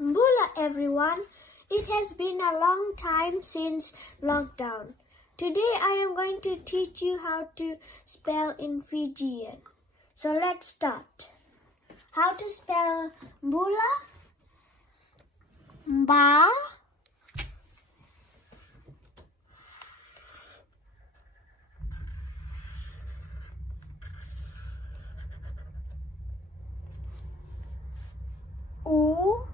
Mbula everyone, it has been a long time since lockdown. Today I am going to teach you how to spell in Fijian. So let's start. How to spell Mbula? Mba. U.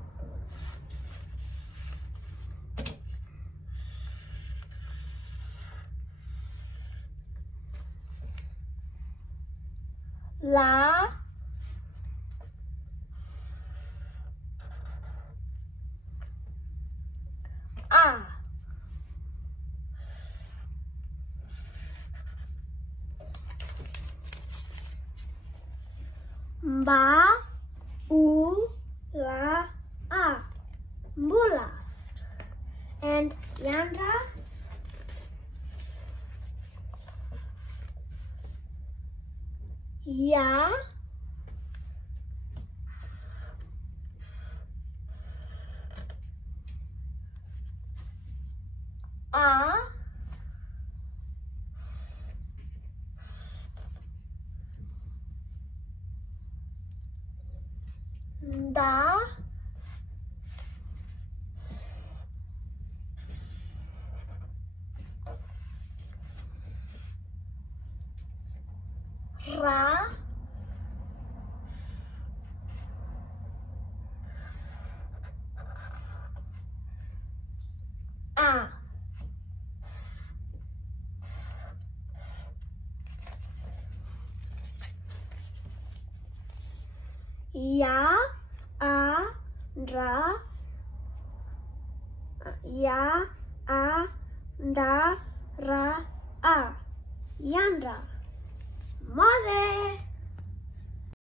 La. A. Mba. U. La. A. Mbula. And Yandra? Ya. A. Da. Ra. A. Ya. A. Ra. Ya. A. Da. Ra. A. Yandra. Mother.